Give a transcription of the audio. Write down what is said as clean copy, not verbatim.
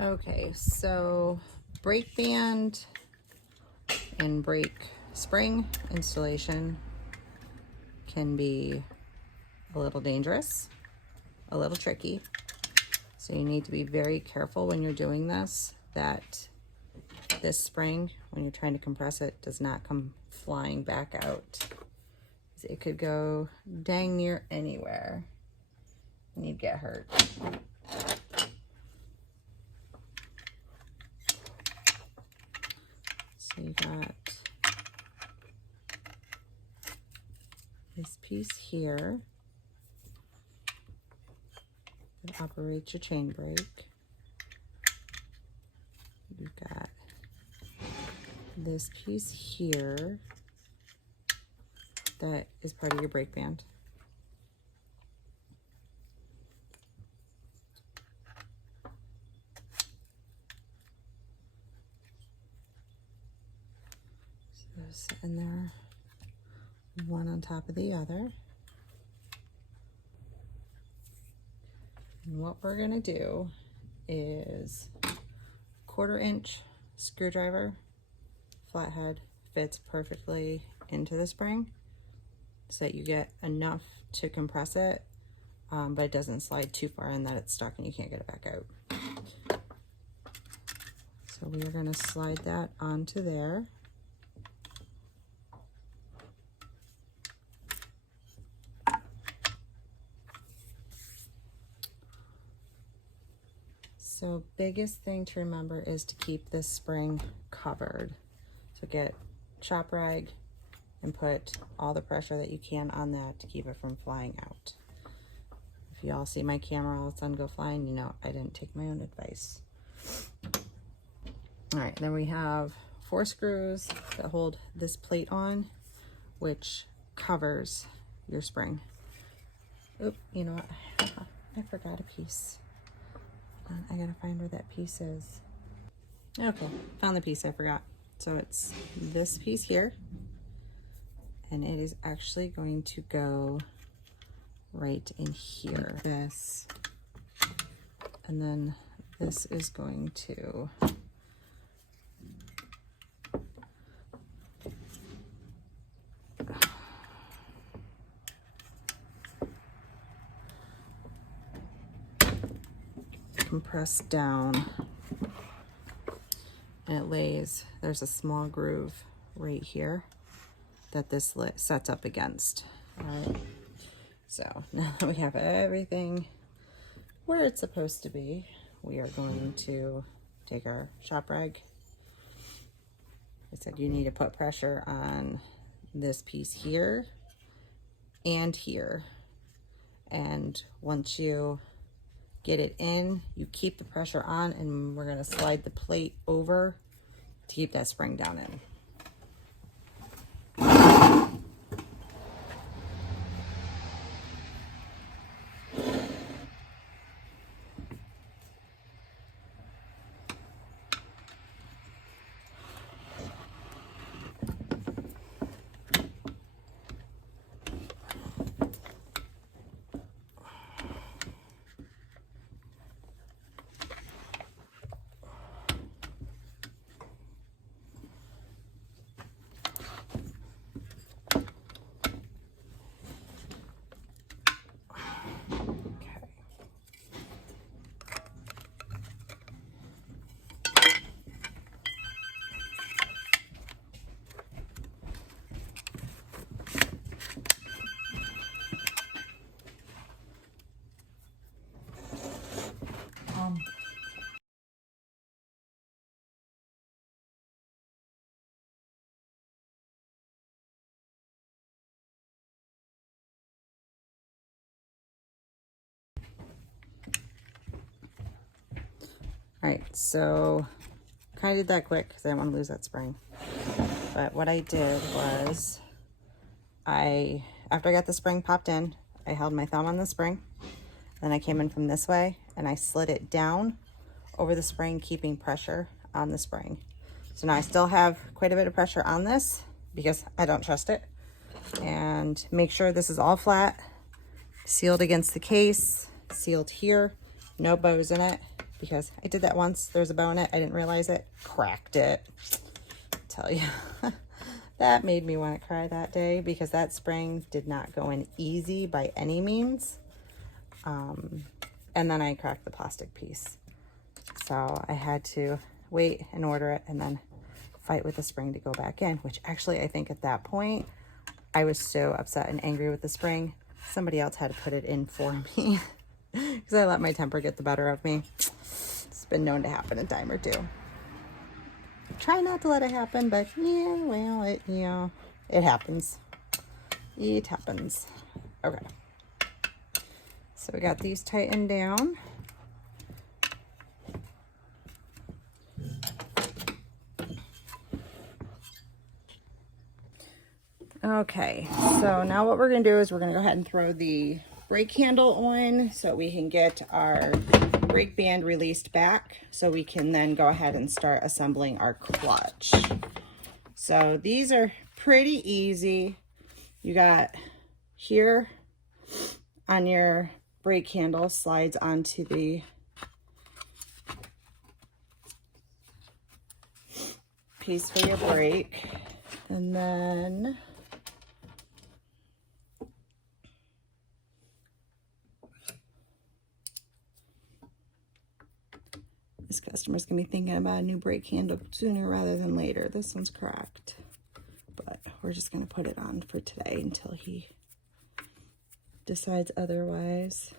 Okay, so brake band and brake spring installation can be a little dangerous, a little tricky. So you need to be very careful when you're doing this, that this spring, when you're trying to compress it, does not come flying back out. It could go dang near anywhere and you'd get hurt. So you got this piece here that operates your chain brake. You've got this piece here that is part of your brake band. So those sit in there, one on top of the other. And what we're gonna do is 1/4 inch screwdriver, flathead, fits perfectly into the spring so that you get enough to compress it, but it doesn't slide too far in that it's stuck and you can't get it back out. So we are gonna slide that onto there. So biggest thing to remember is to keep this spring covered. So get shop rag and put all the pressure that you can on that to keep it from flying out. If you all see my camera all of a sudden go flying, you know I didn't take my own advice. All right, then we have 4 screws that hold this plate on, which covers your spring. Oop, you know what? I forgot a piece. I gotta find where that piece is. Okay, found the piece I forgot. So it's this piece here, and it is actually going to go right in here. This, and then this is going to compress down, and it lays, there's a small groove right here that this sets up against. All right, so now that we have everything where it's supposed to be, we are going to take our shop rag. I said you need to put pressure on this piece here and here, and once you get it in, you keep the pressure on, and we're going to slide the plate over to keep that spring down in. All right, so kind of did that quick because I didn't want to lose that spring. But what I did was, after I got the spring popped in, I held my thumb on the spring. Then I came in from this way and I slid it down over the spring, keeping pressure on the spring. So now I still have quite a bit of pressure on this because I don't trust it. And make sure this is all flat, sealed against the case, sealed here, no bows in it. because I did that once. There's a bow in it. I didn't realize it. Cracked it. Tell you. That made me want to cry that day because that spring did not go in easy by any means. And then I cracked the plastic piece. So I had to wait and order it and then fight with the spring to go back in, which actually I think at that point I was so upset and angry with the spring. Somebody else had to put it in for me because I let my temper get the better of me. It's been known to happen a time or two. Try not to let it happen, but yeah, well, it happens. It happens. Okay. So we got these tightened down. Okay, so now what we're gonna do is we're gonna go ahead and throw the brake handle on so we can get our brake band released back so we can then go ahead and start assembling our clutch. So these are pretty easy. You got here on your brake handle slides onto the piece for your brake, and then this customer's gonna be thinking about a new brake handle sooner rather than later. This one's cracked, but we're just gonna put it on for today until he decides otherwise.